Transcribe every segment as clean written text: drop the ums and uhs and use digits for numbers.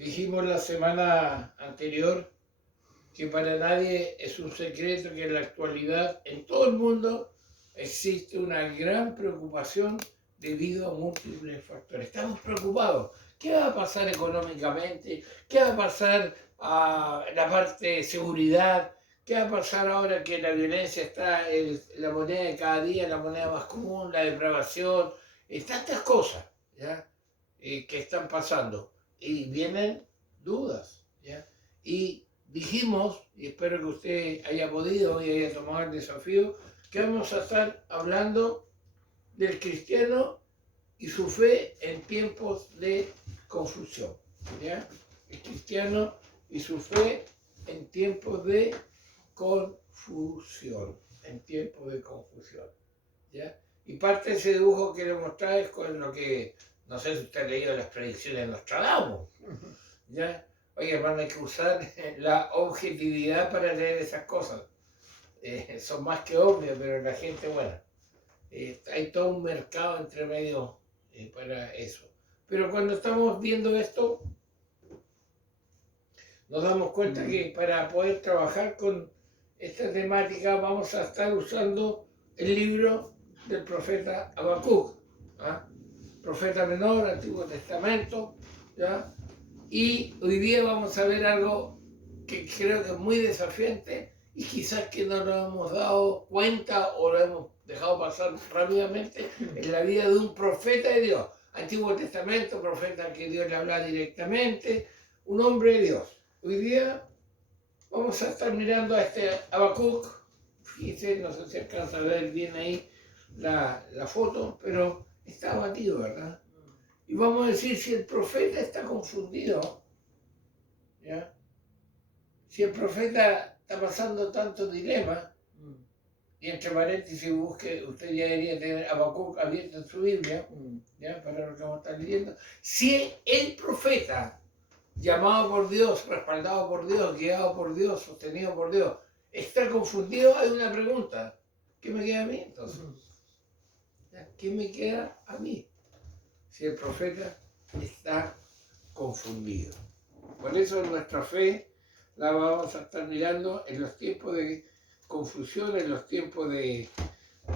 Dijimos la semana anterior que para nadie es un secreto que en la actualidad en todo el mundo existe una gran preocupación debido a múltiples factores. Estamos preocupados. ¿Qué va a pasar económicamente? ¿Qué va a pasar a la parte de seguridad? ¿Qué va a pasar ahora que la violencia está en la moneda de cada día, la moneda más común, la depravación? Tantas cosas, ¿ya? Que están pasando. Y vienen dudas, ¿ya? Y dijimos, y espero que usted haya podido y haya tomado el desafío, que vamos a estar hablando del cristiano y su fe en tiempos de confusión, ¿ya? El cristiano y su fe en tiempos de confusión, ¿ya? Y parte de ese dibujo que le mostré es con lo que, no sé si usted ha leído las predicciones de Nostradamus, ¿ya? Oye, hermano, hay que usar la objetividad para leer esas cosas. Son más que obvias, pero la gente, bueno, hay todo un mercado entre medio para eso. Pero cuando estamos viendo esto, nos damos cuenta que para poder trabajar con esta temática vamos a estar usando el libro del profeta Habacuc, ¿ah? Profeta menor, Antiguo Testamento, ¿ya? Y hoy día vamos a ver algo que creo que es muy desafiante y quizás que no nos hemos dado cuenta o lo hemos dejado pasar rápidamente en la vida de un profeta de Dios. Antiguo Testamento, profeta que Dios le habla directamente, un hombre de Dios. Hoy día vamos a estar mirando a este Habacuc. Fíjense, no sé si alcanza a ver bien ahí la foto, pero está abatido, ¿verdad? Y vamos a decir, si el profeta está confundido, ¿ya? Si el profeta está pasando tantos dilemas, y entre paréntesis busque, usted ya debería tener Habacuc abierto en su Biblia, ¿ya? Para lo que vamos a estar leyendo. Si el profeta, llamado por Dios, respaldado por Dios, guiado por Dios, sostenido por Dios, está confundido, hay una pregunta. ¿Qué me queda a mí entonces? ¿Ya? ¿Qué me queda a mí? Si el profeta está confundido. Por eso nuestra fe la vamos a estar mirando en los tiempos de confusión, en los tiempos de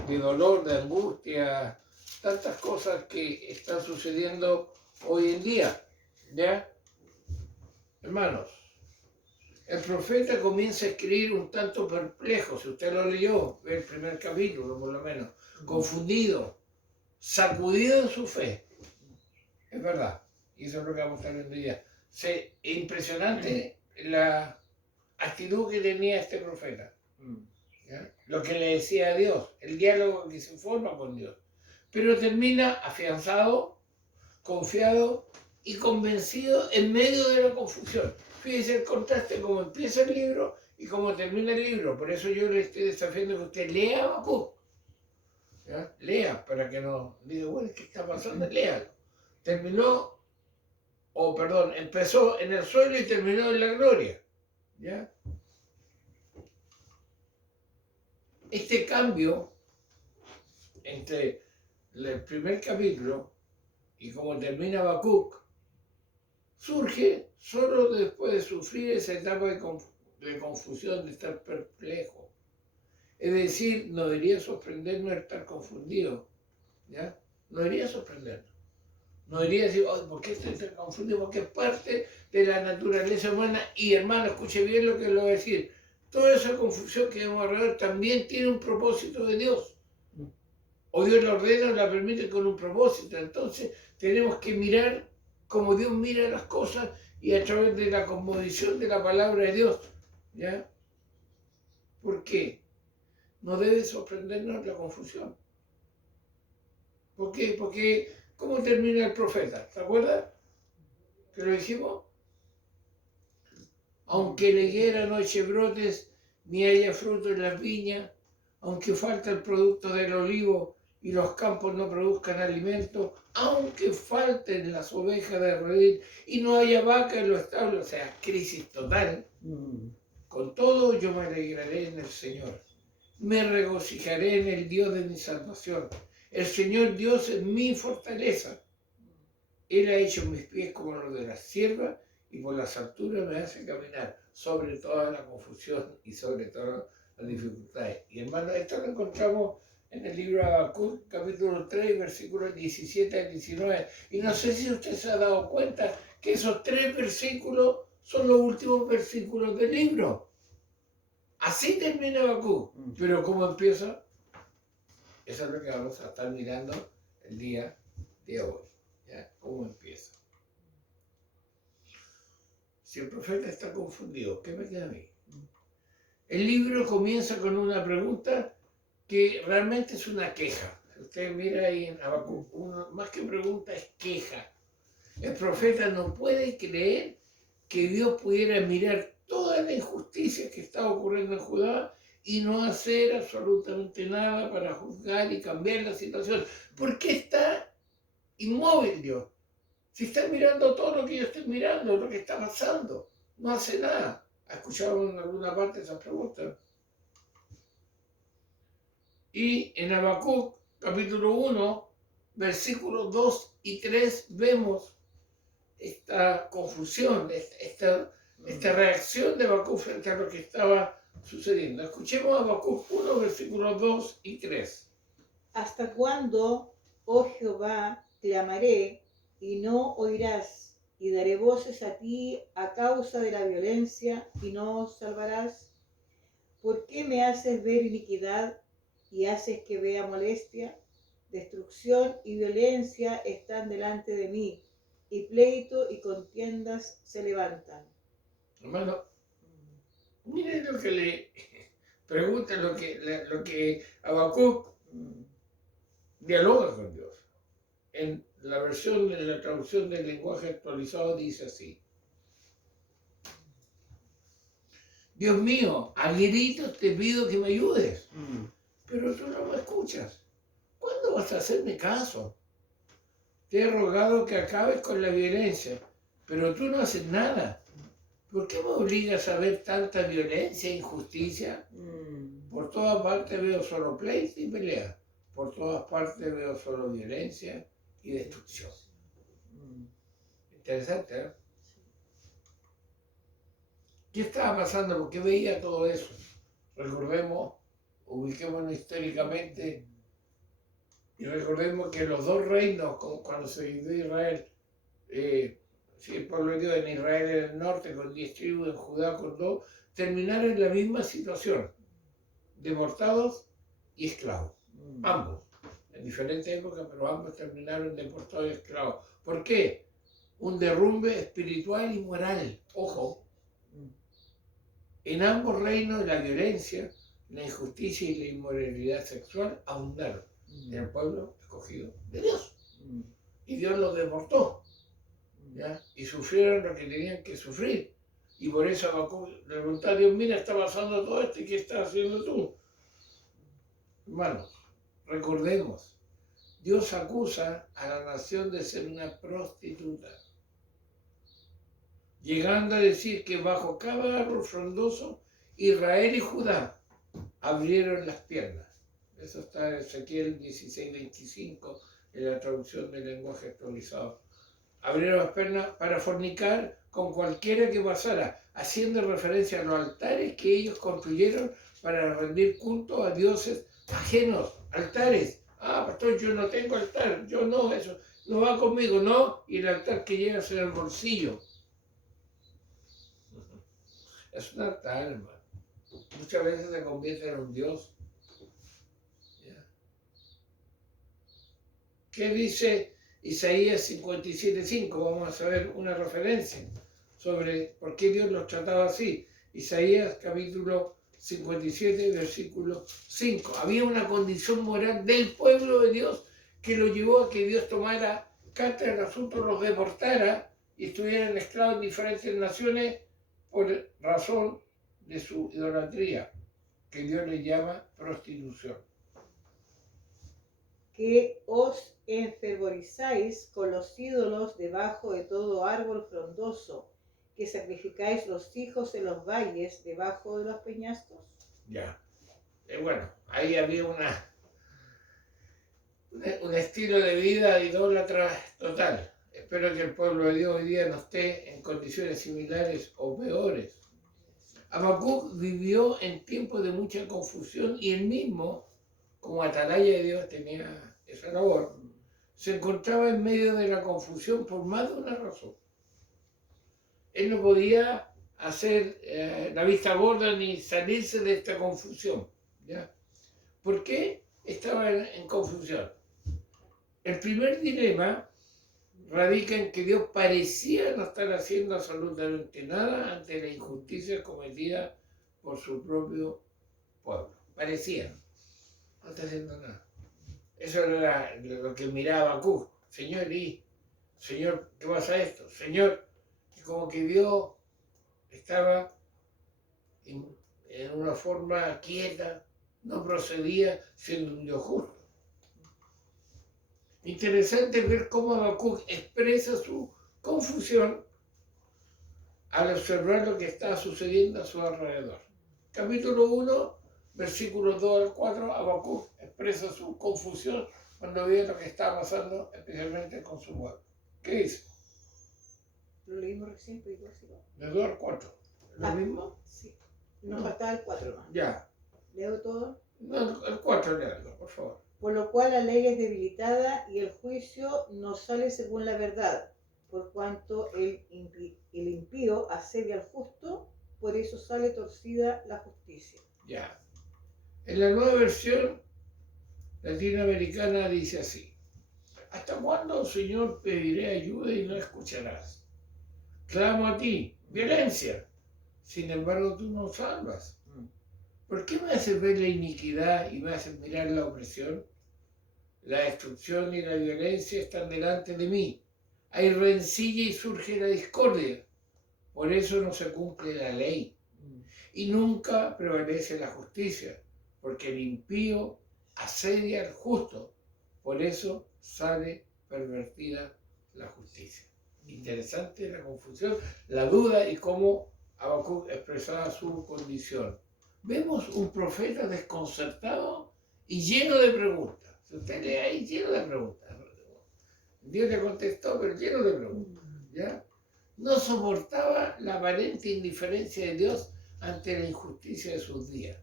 dolor, de angustia, tantas cosas que están sucediendo hoy en día, ¿ya? Hermanos, el profeta comienza a escribir un tanto perplejo, si usted lo leyó, el primer capítulo por lo menos, confundido, sacudido en su fe. Es verdad, y eso es lo que vamos a estar viendo ya. Impresionante la actitud que tenía este profeta, ¿ya? Lo que le decía a Dios, el diálogo que se forma con Dios. Pero termina afianzado, confiado y convencido en medio de la confusión. Fíjese el contraste, cómo empieza el libro y cómo termina el libro. Por eso yo le estoy desafiando que usted lea Habacuc. ¿Ya? Lea, para que no diga, bueno, ¿qué está pasando? Léalo. Empezó en el suelo y terminó en la gloria, ¿ya? Este cambio entre el primer capítulo y cómo termina Habacuc surge solo después de sufrir esa etapa de confusión, de estar perplejo. Es decir, no debería sorprendernos estar confundido, ¿ya? No debería sorprendernos. No debería decir, oh, ¿por qué estoy tan confundido? Porque es parte de la naturaleza humana. Y hermano, escuche bien lo que le voy a decir. Toda esa confusión que vemos alrededor también tiene un propósito de Dios. O Dios la ordena o la permite con un propósito. Entonces tenemos que mirar como Dios mira las cosas y a través de la cosmovisión de la palabra de Dios, ¿ya? ¿Por qué? No debe sorprendernos la confusión. ¿Por qué? Porque ¿cómo termina el profeta? ¿Se acuerdan? ¿Que lo dijimos? Aunque la higuera no eche brotes, ni haya fruto en las viñas, aunque falta el producto del olivo y los campos no produzcan alimento, aunque falten las ovejas de redil y no haya vaca en los establos, o sea, crisis total, con todo yo me alegraré en el Señor, me regocijaré en el Dios de mi salvación. El Señor Dios es mi fortaleza. Él ha hecho mis pies como los de la sierva y por las alturas me hace caminar sobre toda la confusión y sobre todas las dificultades. Y hermano, esto lo encontramos en el libro de Habacuc, capítulo 3, versículos 17 al 19. Y no sé si usted se ha dado cuenta que esos 3 versículos son los últimos versículos del libro. Así termina Habacuc. Pero ¿cómo empieza? Eso es lo que vamos a estar mirando el día de hoy. ¿Ya? ¿Cómo empieza? Si el profeta está confundido, ¿qué me queda a mí? El libro comienza con una pregunta que realmente es una queja. Si usted mira ahí en Habacuc 1, más que pregunta es queja. El profeta no puede creer que Dios pudiera mirar toda la injusticia que está ocurriendo en Judá y no hacer absolutamente nada para juzgar y cambiar la situación. ¿Por qué está inmóvil Dios? Si está mirando todo lo que yo estoy mirando, lo que está pasando, no hace nada. ¿Ha escuchado en alguna parte esas preguntas? Y en Habacuc, capítulo 1, versículos 2 y 3, vemos esta confusión, esta reacción de Habacuc frente a lo que estaba sucediendo. Escuchemos Habacuc 1, versículos 2 y 3. ¿Hasta cuándo, oh Jehová, clamaré y no oirás? Y daré voces a ti a causa de la violencia y no salvarás. ¿Por qué me haces ver iniquidad y haces que vea molestia? Destrucción y violencia están delante de mí, y pleito y contiendas se levantan. Hermano, mire lo que le pregunta, lo que Habacuc dialoga con Dios. En la versión, en la traducción del lenguaje actualizado dice así: Dios mío, a gritos te pido que me ayudes, pero tú no me escuchas. ¿Cuándo vas a hacerme caso? Te he rogado que acabes con la violencia, pero tú no haces nada. ¿Por qué me obligas a ver tanta violencia e injusticia? Por todas partes veo solo pleito y pelea. Por todas partes veo solo violencia y destrucción. Interesante, ¿eh? ¿Qué estaba pasando? ¿Por qué veía todo eso? Recordemos, ubiquémonos históricamente y recordemos que los dos reinos, cuando se dividió Israel, si el pueblo de Dios en Israel en el norte con 10 tribus, en Judá con 2, terminaron en la misma situación, deportados y esclavos, ambos, en diferentes épocas, pero ambos terminaron deportados y esclavos. ¿Por qué? Un derrumbe espiritual y moral, ojo. En ambos reinos la violencia, la injusticia y la inmoralidad sexual abundaron en el pueblo escogido de Dios. Y Dios los deportó, ¿ya? Y sufrieron lo que tenían que sufrir. Y por eso Habacuc le preguntó a Dios: mira, está pasando todo esto, ¿y qué estás haciendo tú? Hermanos, recordemos, Dios acusa a la nación de ser una prostituta, llegando a decir que bajo cada árbol frondoso Israel y Judá abrieron las piernas. Eso está en Ezequiel 16:25, en la traducción del lenguaje actualizado. Abrieron las piernas para fornicar con cualquiera que pasara, haciendo referencia a los altares que ellos construyeron para rendir culto a dioses ajenos, altares. Ah, pastor, yo no tengo altar, yo no, eso no va conmigo, no, y el altar que llevas en el bolsillo. Es un altar, hermano. Muchas veces se convierte en un dios. ¿Ya? ¿Qué dice Isaías 57:5? Vamos a ver una referencia sobre por qué Dios los trataba así. Isaías capítulo 57, versículo 5. Había una condición moral del pueblo de Dios que lo llevó a que Dios tomara cartas del asunto, los deportara y estuvieran esclavos en diferentes naciones por razón de su idolatría, que Dios le llama prostitución. Que os enfervorizáis con los ídolos debajo de todo árbol frondoso, que sacrificáis los hijos en los valles debajo de los peñascos. Ya. Bueno, ahí había un estilo de vida idólatra total. espero que el pueblo de Dios hoy día no esté en condiciones similares o peores. Habacuc vivió en tiempos de mucha confusión y él mismo, como atalaya de Dios, tenía esa labor. Se encontraba en medio de la confusión por más de una razón. Él no podía hacer la vista gorda ni salirse de esta confusión, ¿ya? ¿Por qué estaba en confusión? El primer dilema radica en que Dios parecía no estar haciendo absolutamente nada ante la injusticia cometida por su propio pueblo. Parecía, no está haciendo nada. Eso era lo que miraba Habacuc. Señor, Señor, ¿qué pasa esto? Señor, y como que Dios estaba en una forma quieta, no procedía siendo un Dios justo. Interesante ver cómo Habacuc expresa su confusión al observar lo que está sucediendo a su alrededor. Capítulo 1, versículos 2 al 4, Habacuc expresa su confusión cuando ve lo que está pasando, especialmente con su pueblo. ¿Qué dice? Lo leímos recién, pero igual sí. De 2 al 4. ¿Lo mismo? Sí. Nos faltaba el 4 más. Ya. ¿Leo todo? No, el 4 léalo, por favor. Por lo cual la ley es debilitada y el juicio no sale según la verdad, por cuanto el impío asedia al justo, por eso sale torcida la justicia. Ya. En la nueva versión latinoamericana dice así: ¿hasta cuándo, Señor, pediré ayuda y no escucharás? Clamo a ti, violencia, sin embargo tú no salvas. ¿Por qué me haces ver la iniquidad y me haces mirar la opresión? La destrucción y la violencia están delante de mí. Hay rencilla y surge la discordia. Por eso no se cumple la ley. Y nunca prevalece la justicia, porque el impío asedia al justo. Por eso sale pervertida la justicia. Interesante la confusión, la duda y cómo Habacuc expresaba su condición. Vemos un profeta desconcertado y lleno de preguntas. Si usted lee ahí, lleno de preguntas. Dios le contestó, pero lleno de preguntas. ¿Ya? No soportaba la aparente indiferencia de Dios ante la injusticia de sus días.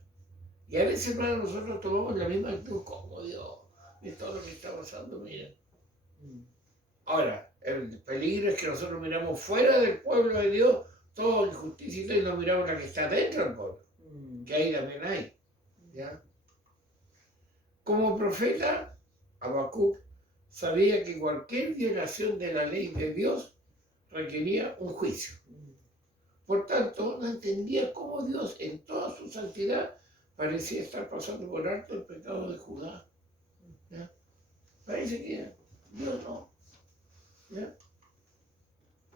Y a veces, hermano, nosotros tomamos la misma actitud como Dios. Es todo lo que está pasando, miren. Ahora, el peligro es que nosotros miramos fuera del pueblo de Dios toda injusticia y no miramos la que está dentro del pueblo. Que ahí también hay. ¿Ya? Como profeta, Habacuc sabía que cualquier violación de la ley de Dios requería un juicio. Por tanto, no entendía cómo Dios, en toda su santidad, parecía estar pasando por alto el pecado de Judá. ¿Ya? Parece que Dios no. ¿Ya?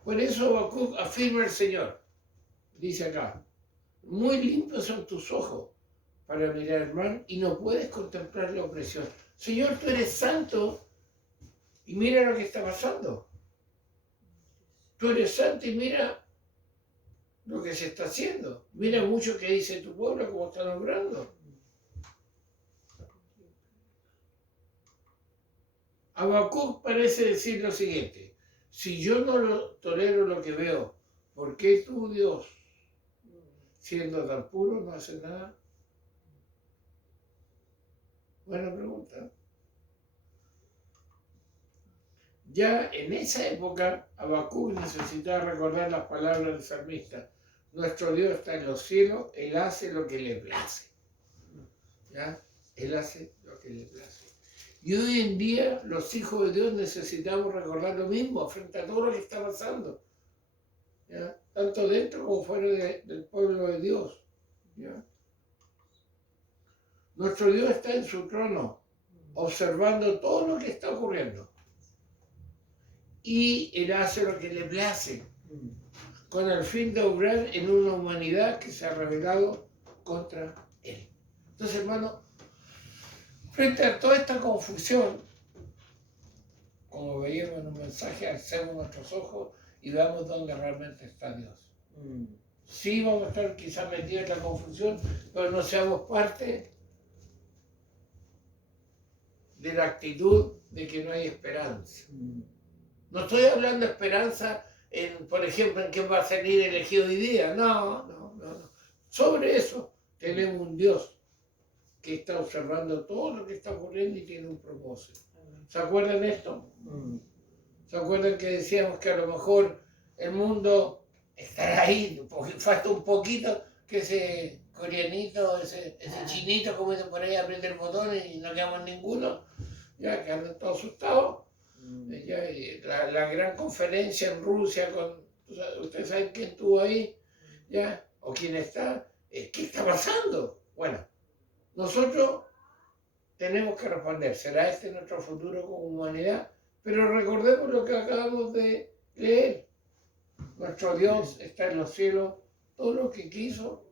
Por eso Habacuc afirma el Señor. Dice acá: muy limpios son tus ojos para mirar el mal y no puedes contemplar la opresión. Señor, tú eres santo y mira lo que está pasando. Tú eres santo y mira lo que se está haciendo. Mira mucho que dice tu pueblo, cómo están obrando. Habacuc parece decir lo siguiente: si yo no tolero lo que veo, ¿por qué tú, Dios, siendo tan puro, no haces nada? Buena pregunta. Ya en esa época, Habacuc necesitaba recordar las palabras del salmista: nuestro Dios está en los cielos, Él hace lo que le place. ¿Ya? Él hace lo que le place. Y hoy en día, los hijos de Dios necesitamos recordar lo mismo frente a todo lo que está pasando. ¿Ya? Tanto dentro como fuera del pueblo de Dios. ¿Ya? Nuestro Dios está en su trono, observando todo lo que está ocurriendo. Y Él hace lo que le place, con el fin de obrar en una humanidad que se ha rebelado contra Él. Entonces, hermano, frente a toda esta confusión, como veíamos en un mensaje, alcemos nuestros ojos y veamos dónde realmente está Dios. Sí, vamos a estar quizás metidos en la confusión, pero no seamos parte de la actitud de que no hay esperanza. No estoy hablando de esperanza, por ejemplo, en quién va a salir elegido hoy día. No. Sobre eso tenemos un Dios que está observando todo lo que está ocurriendo y tiene un propósito. ¿Se acuerdan de esto? ¿Se acuerdan que decíamos que a lo mejor el mundo estará ahí, falta un poquito que ese coreanito, ese chinito, como dicen por ahí, apriete el botón y no quedamos ninguno, ya que andan todos asustados? Ya, y la gran conferencia en Rusia, ustedes saben quién estuvo ahí, ya, o quién está, ¿qué está pasando? Bueno, nosotros tenemos que responder, ¿será este nuestro futuro como humanidad? Pero recordemos lo que acabamos de leer. Nuestro Dios está en los cielos, todo lo que quiso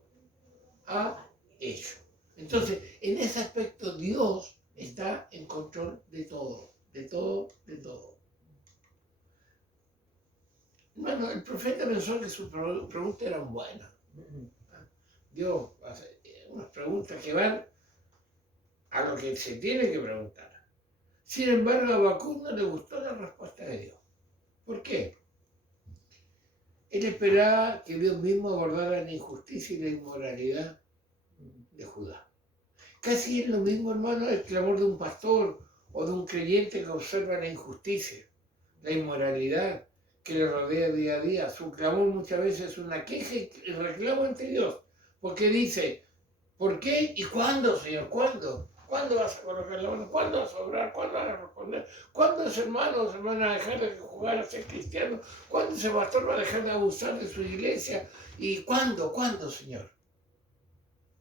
ha hecho. Entonces, en ese aspecto, Dios está en control de todo, de todo, de todo. Bueno, el profeta pensó que sus preguntas eran buenas. Dios hace unas preguntas que van a lo que se tiene que preguntar. Sin embargo, a Habacuc no le gustó la respuesta de Dios. ¿Por qué? Él esperaba que Dios mismo abordara la injusticia y la inmoralidad de Judá. Casi es lo mismo, hermano, el clamor de un pastor o de un creyente que observa la injusticia, la inmoralidad que le rodea día a día. Su clamor muchas veces es una queja y reclamo ante Dios, porque dice, ¿por qué y cuándo, Señor? ¿Cuándo? ¿Cuándo vas a colocar la mano? ¿Cuándo vas a obrar? ¿Cuándo vas a responder? ¿Cuándo ese hermano o hermana van a dejar de jugar a ser cristiano? ¿Cuándo ese pastor va a dejar de abusar de su iglesia? ¿Y cuándo? ¿Cuándo, Señor?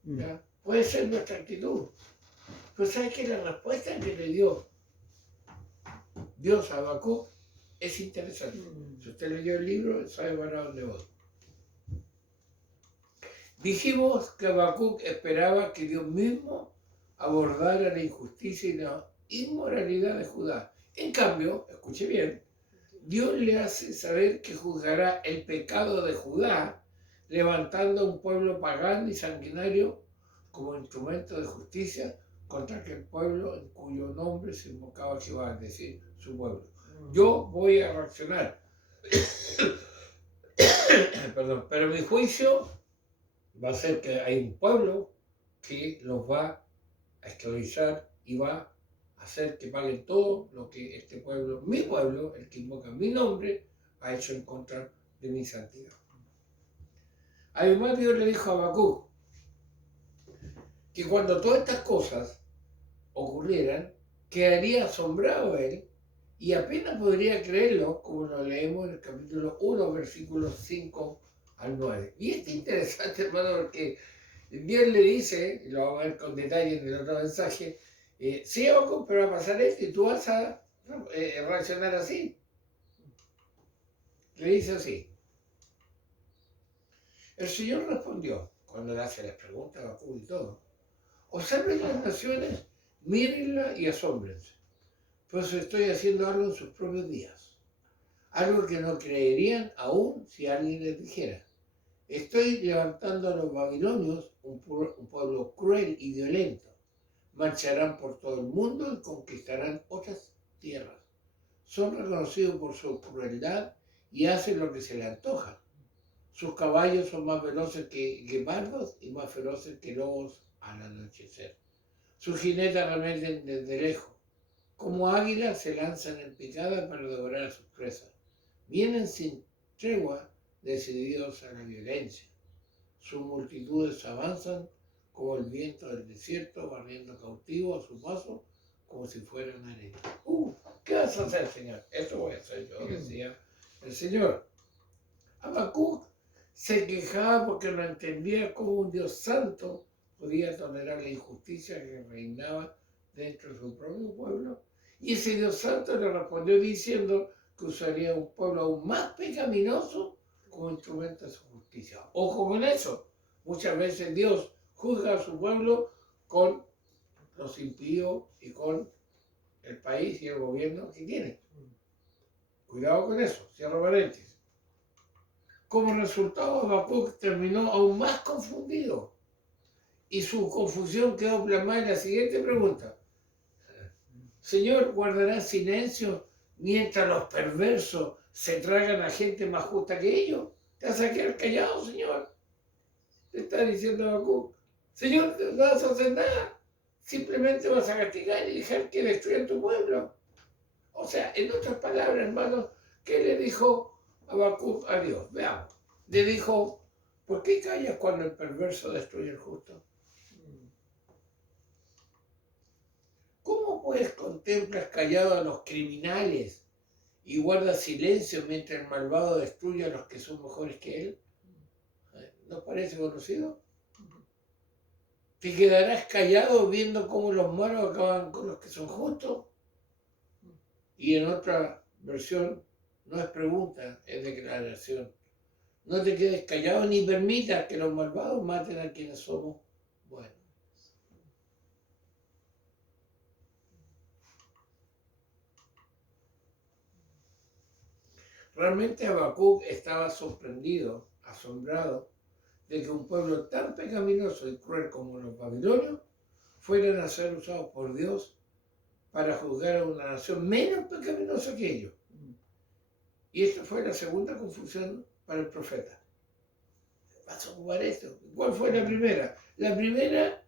¿Ya? Puede ser nuestra actitud. Pero ¿sabes qué? La respuesta que le dio Dios a Habacuc es interesante. Si usted leyó el libro, sabe para dónde voy. Dijimos que Habacuc esperaba que Dios mismo abordara la injusticia y la inmoralidad de Judá. En cambio, escuche bien, Dios le hace saber que juzgará el pecado de Judá, levantando a un pueblo pagano y sanguinario como instrumento de justicia contra aquel pueblo en cuyo nombre se invocaba Jehová, es decir, su pueblo. Yo voy a reaccionar. Perdón, pero mi juicio va a ser que hay un pueblo que los va a esclavizar y va a hacer que paguen todo lo que este pueblo, mi pueblo, el que invoca mi nombre, ha hecho en contra de mi santidad. Además, Dios le dijo a Habacuc que cuando todas estas cosas ocurrieran, quedaría asombrado él y apenas podría creerlo, como lo leemos en el capítulo 1, versículos 5 al 9. Y es interesante, hermano, porque Dios le dice, y lo vamos a ver con detalle en el otro mensaje, sí, Habacuc, pero va a pasar esto y tú vas a reaccionar así. Le dice así. El Señor respondió, cuando le hace las preguntas a Habacuc y todo, observen las naciones, mírenla y asómbrense, pues estoy haciendo algo en sus propios días, algo que no creerían aún si alguien les dijera. Estoy levantando a los babilonios, un pueblo cruel y violento. Marcharán por todo el mundo y conquistarán otras tierras. Son reconocidos por su crueldad y hacen lo que se les antoja. Sus caballos son más veloces que guepardos y más feroces que lobos al anochecer. Sus jinetes arremeten desde lejos. Como águilas se lanzan en picada para devorar a sus presas. Vienen sin tregua, decididos a la violencia. Sus multitudes avanzan como el viento del desierto, barriendo cautivos a su paso, como si fueran arena. ¿Qué vas a hacer, Señor? Eso voy a hacer yo, decía el Señor. Habacuc se quejaba porque no entendía cómo un Dios santo podía tolerar la injusticia que reinaba dentro de su propio pueblo. Y ese Dios santo le respondió diciendo que usaría un pueblo aún más pecaminoso como instrumento de su justicia. Ojo con eso. Muchas veces Dios juzga a su pueblo con los impíos y con el país y el gobierno que tiene. Cuidado con eso, cierro paréntesis. Como resultado, Habacuc terminó aún más confundido y su confusión quedó plasmada en la siguiente pregunta. Señor, ¿guardarás silencio mientras los perversos se tragan a gente más justa que ellos. Te vas a quedar callado, Señor. Te está diciendo Habacuc. Señor, no vas a hacer nada. Simplemente vas a castigar y dejar que destruyan tu pueblo. O sea, en otras palabras, hermanos, ¿qué le dijo Habacuc a Dios? Veamos. Le dijo, ¿por qué callas cuando el perverso destruye al justo? ¿Cómo pues contemplas callado a los criminales y guardas silencio mientras el malvado destruye a los que son mejores que él? ¿No parece conocido? ¿Te quedarás callado viendo cómo los malos acaban con los que son justos? Y en otra versión, no es pregunta, es declaración. No te quedes callado ni permitas que los malvados maten a quienes somos buenos. Realmente Habacuc estaba sorprendido, asombrado, de que un pueblo tan pecaminoso y cruel como los babilonios fueran a ser usados por Dios para juzgar a una nación menos pecaminosa que ellos. Y esta fue la segunda confusión para el profeta. ¿Vas a ocupar esto? ¿Cuál fue la primera? La primera,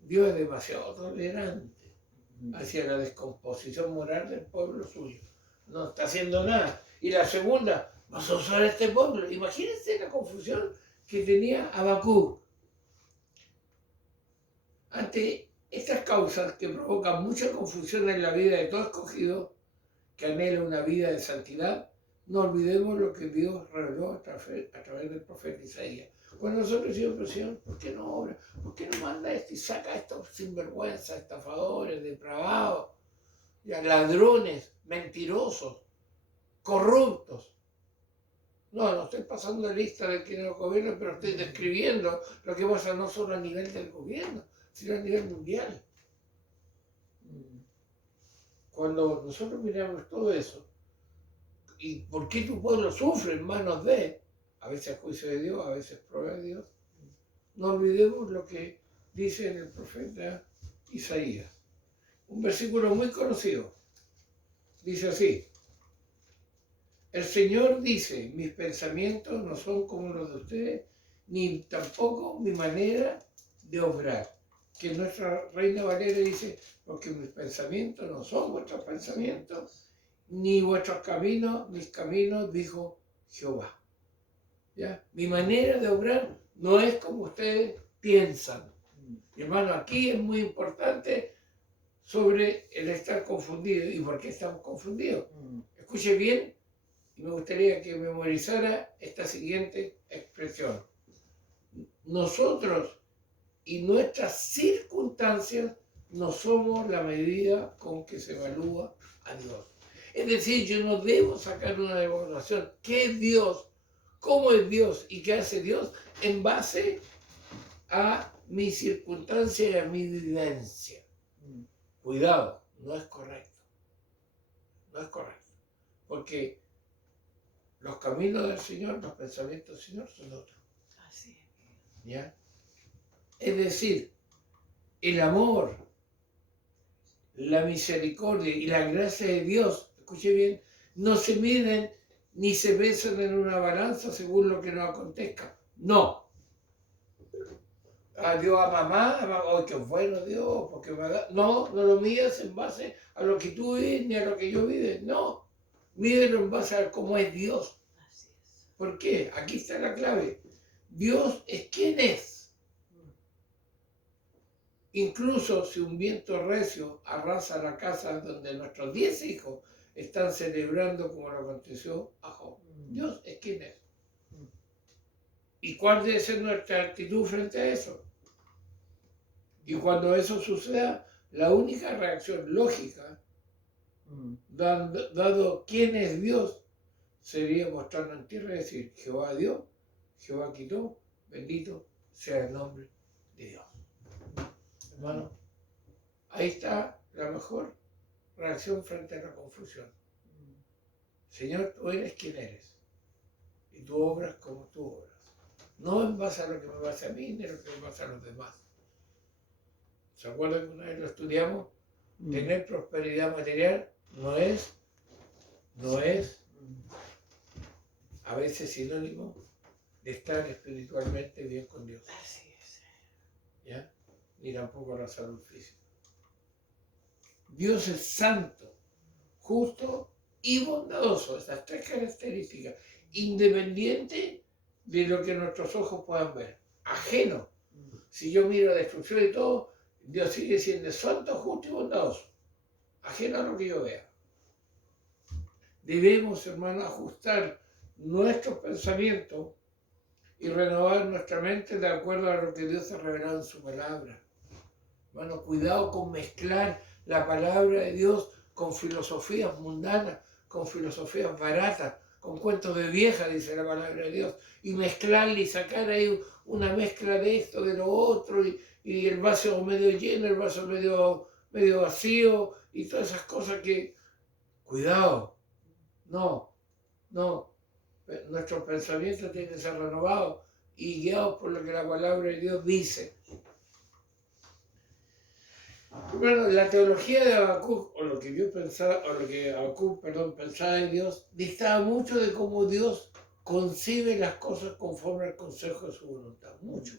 Dios es demasiado tolerante hacia la descomposición moral del pueblo suyo. No está haciendo nada. Y la segunda, vas a usar este pueblo. Imagínense la confusión que tenía Habacuc. Ante estas causas que provocan mucha confusión en la vida de todo escogido que anhela una vida de santidad, no olvidemos lo que Dios reveló a través del profeta Isaías. Cuando nosotros decimos, Señor, ¿por qué no obra? ¿Por qué no manda esto y saca a estos sinvergüenzas, estafadores, depravados, ladrones, mentirosos, corruptos? No estoy pasando lista de quienes los gobiernan, pero estoy describiendo lo que pasa no solo a nivel del gobierno, sino a nivel mundial. Cuando nosotros miramos todo eso, ¿y por qué tu pueblo sufre en manos de, a veces juicio de Dios, a veces prueba de Dios? No olvidemos lo que dice en el profeta Isaías. Un versículo muy conocido. Dice así: el Señor dice, mis pensamientos no son como los de ustedes, ni tampoco mi manera de obrar. Que nuestra Reina Valera dice, porque mis pensamientos no son vuestros pensamientos, ni vuestros caminos, mis caminos, dijo Jehová. ¿Ya? Mi manera de obrar no es como ustedes piensan. Mi hermano, aquí es muy importante sobre el estar confundido. ¿Y por qué estamos confundidos? Escuche bien, y me gustaría que memorizara esta siguiente expresión. Nosotros y nuestras circunstancias no somos la medida con que se evalúa a Dios. Es decir, yo no debo sacar una evaluación. ¿Qué es Dios? ¿Cómo es Dios? ¿Y qué hace Dios? En base a mi circunstancia y a mi vivencia. Cuidado, no es correcto. No es correcto. Porque los caminos del Señor, los pensamientos del Señor son otros. Así es. ¿Ya? Es decir, el amor, la misericordia y la gracia de Dios, escuche bien, no se miden ni se pesan en una balanza según lo que nos acontezca. No. A Dios ama más, oh, qué bueno Dios, porque me da. No lo mides en base a lo que tú vives ni a lo que yo vive. No. Mídelo en base a cómo es Dios. Así es. ¿Por qué? Aquí está la clave. Dios es quien es. Incluso si un viento recio arrasa la casa donde nuestros 10 hijos están celebrando como lo aconteció a Job. Dios es quien es. ¿Y cuál debe ser nuestra actitud frente a eso? Y cuando eso suceda, la única reacción lógica, dado quién es Dios, sería mostrarnos en tierra y decir, Jehová dio, Jehová quitó, bendito sea el nombre de Dios. Hermano, ahí está la mejor reacción frente a la confusión. Señor, tú eres quien eres. Y tú obras como tú obras. No en base a lo que me pasa a mí, ni a lo que me pasa a los demás. ¿Se acuerdan que una vez lo estudiamos? Tener prosperidad material no es a veces sinónimo de estar espiritualmente bien con Dios. Así es. ¿Ya? Ni tampoco la salud física. Dios es santo, justo y bondadoso, esas tres características, independiente de lo que nuestros ojos puedan ver, ajeno. Si yo miro destrucción y todo, Dios sigue siendo santo, justo y bondadoso, ajeno a lo que yo vea. Debemos, hermano, ajustar nuestros pensamientos y renovar nuestra mente de acuerdo a lo que Dios ha revelado en su palabra. Hermano, cuidado con mezclar la palabra de Dios con filosofías mundanas, con filosofías baratas, con cuentos de vieja, dice la palabra de Dios, y mezclarle y sacar ahí una mezcla de esto, de lo otro, y el vaso medio lleno, el vaso medio vacío, y todas esas cosas que, cuidado, no, nuestros pensamientos tienen que ser renovados y guiados por lo que la palabra de Dios dice. Bueno, la teología de Habacuc, o lo que Dios pensaba, o lo que Habacuc, pensaba de Dios, distaba mucho de cómo Dios concibe las cosas conforme al consejo de su voluntad. Mucho.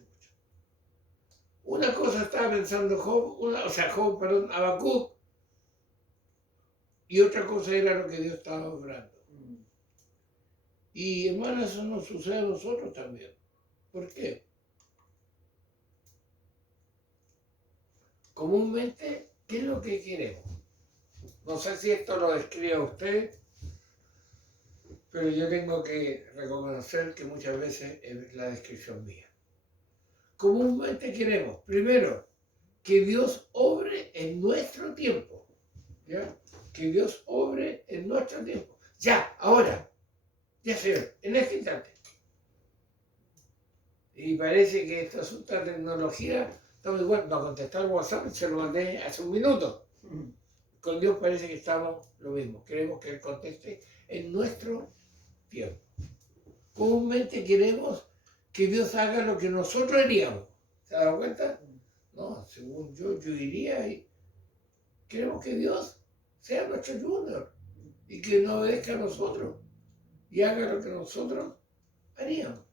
Una cosa estaba pensando Habacuc, y otra cosa era lo que Dios estaba obrando. Y hermano, eso nos sucede a nosotros también. ¿Por qué? Comúnmente, ¿qué es lo que queremos? No sé si esto lo describe a usted, pero yo tengo que reconocer que muchas veces es la descripción mía. Comúnmente queremos, primero, que Dios obre en nuestro tiempo. ¿Ya? Que Dios obre en nuestro tiempo. Ya, ahora. Ya, Señor, en este instante. Y parece que esta asunta tecnología, estamos igual, no contestar el WhatsApp, se lo mandé hace un minuto. Con Dios parece que estamos lo mismo. Queremos que Él conteste en nuestro tiempo. Comúnmente queremos que Dios haga lo que nosotros haríamos. ¿Se ha dado cuenta? No, según yo iría y queremos que Dios sea nuestro junior y que nos obedezca a nosotros y haga lo que nosotros haríamos.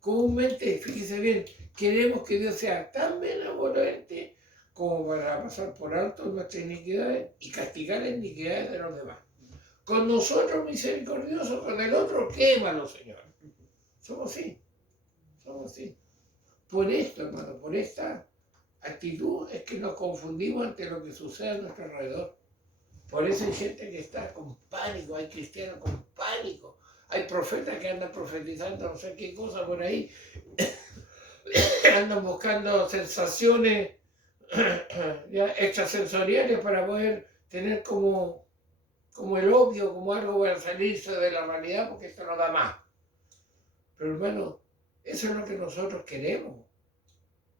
Comúnmente, fíjese bien, queremos que Dios sea tan benevolente como para pasar por alto nuestras iniquidades y castigar las iniquidades de los demás. Con nosotros misericordioso, con el otro quémalo, Señor. Somos así. Por esto, hermano, por esta actitud es que nos confundimos ante lo que sucede a nuestro alrededor. Por eso hay gente que está con pánico, hay cristianos con pánico, hay profetas que andan profetizando no sé qué cosa por ahí, andan buscando sensaciones ya, extrasensoriales para poder tener como el obvio, como algo para salirse de la realidad, porque esto no da más. Pero hermano, eso es lo que nosotros queremos.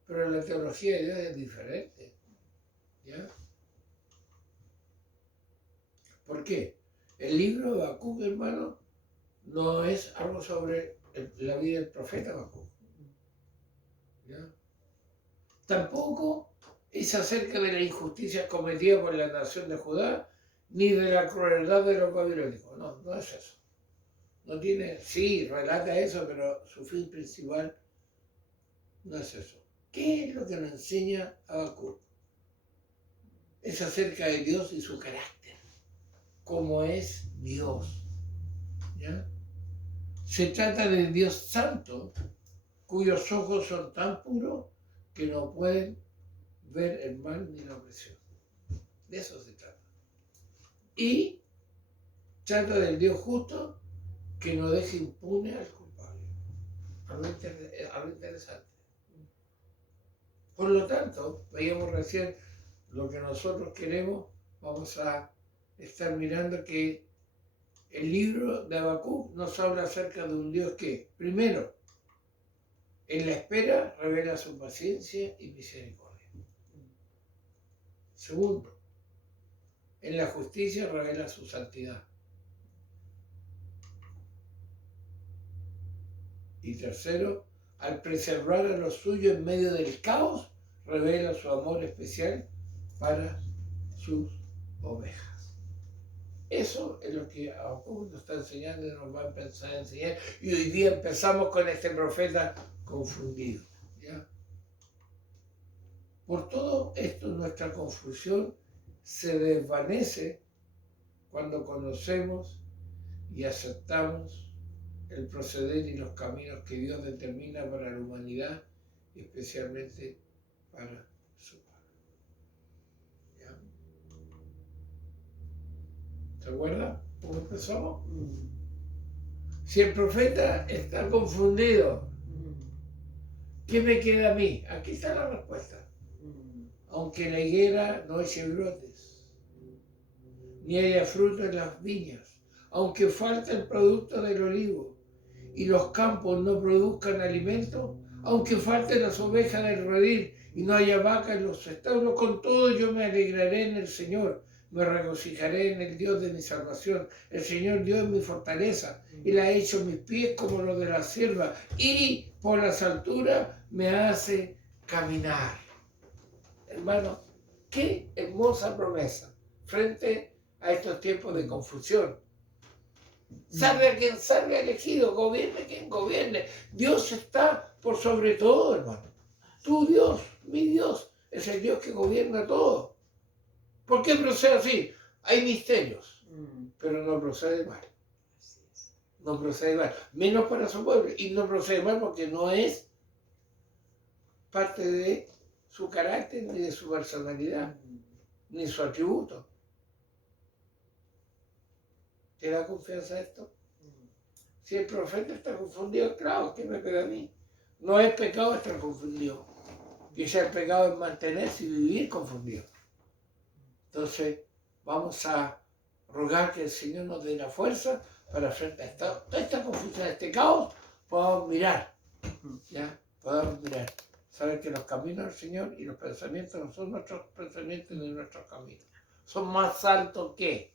Pero la teología de Dios es diferente. ¿Ya? ¿Por qué? El libro de Habacuc, hermano, no es algo sobre la vida del profeta Habacuc. ¿Ya? Tampoco es acerca de la injusticia cometida por la nación de Judá, ni de la crueldad de los babilónicos. No es eso. No tiene, sí, relata eso, pero su fin principal no es eso. ¿Qué es lo que nos enseña Habacuc? Es acerca de Dios y su carácter, como es Dios. ¿Ya? Se trata de Dios santo, cuyos ojos son tan puros que no pueden ver el mal ni la opresión. De eso se trata. Y trata del Dios justo que no deje impune al culpable. Algo interesante. Por lo tanto, veíamos recién lo que nosotros queremos, vamos a estar mirando que el libro de Habacuc nos habla acerca de un Dios que, primero, en la espera revela su paciencia y misericordia. Segundo, en la justicia revela su santidad. Y tercero, al preservar a los suyos en medio del caos, revela su amor especial para sus ovejas. Eso es lo que Habacuc nos está enseñando y nos va a empezar a enseñar. Y hoy día empezamos con este profeta confundido. ¿Ya? Por todo esto, nuestra confusión se desvanece cuando conocemos y aceptamos el proceder y los caminos que Dios determina para la humanidad, y especialmente para su pueblo. ¿Ya? ¿Se acuerdan cómo empezamos? Si el profeta está confundido, ¿qué me queda a mí? Aquí está la respuesta. Aunque la higuera no eche brotes, ni haya fruto en las viñas, aunque falte el producto del olivo y los campos no produzcan alimento, aunque falten las ovejas del redil y no haya vaca en los establos, con todo yo me alegraré en el Señor, me regocijaré en el Dios de mi salvación. El Señor Dios es mi fortaleza, Él ha hecho mis pies como los de la sierva y por las alturas me hace caminar. Hermano, qué hermosa promesa frente a estos tiempos de confusión. Salga quien salga elegido, gobierne quien gobierne. Dios está por sobre todo, hermano. Tu Dios, mi Dios, es el Dios que gobierna todo. ¿Por qué procede así? Hay misterios, pero no procede mal. No procede mal, menos para su pueblo. Y no procede mal porque no es parte de su carácter, ni de su personalidad, ni su atributo. ¿Te da confianza esto? Si el profeta está confundido, claro, ¿qué me queda a mí? No es pecado estar confundido. Quizá el pecado es mantenerse y vivir confundido. Entonces, vamos a rogar que el Señor nos dé la fuerza para frente a toda esta confusión, a este caos, podamos mirar. ¿Ya? Podamos mirar. Saber que los caminos del Señor y los pensamientos no son nuestros pensamientos ni nuestros caminos. Son más altos que.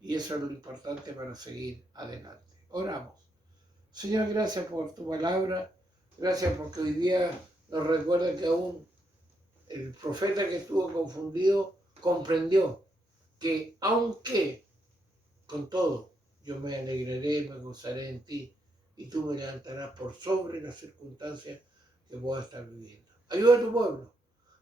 Y eso es lo importante para seguir adelante. Oramos. Señor, gracias por tu palabra. Gracias porque hoy día nos recuerda que aún el profeta que estuvo confundido comprendió que aunque con todo yo me alegraré, me gozaré en ti y tú me levantarás por sobre las circunstancias que pueda estar viviendo. Ayuda a tu pueblo.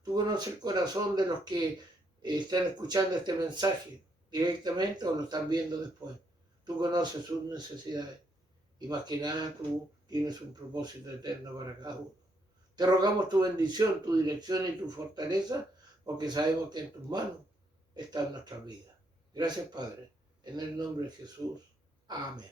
Tú conoces el corazón de los que están escuchando este mensaje directamente o lo están viendo después. Tú conoces sus necesidades y más que nada tú tienes un propósito eterno para cada uno. Te rogamos tu bendición, tu dirección y tu fortaleza, porque sabemos que en tus manos está nuestra vida. Gracias, Padre. En el nombre de Jesús. Amén.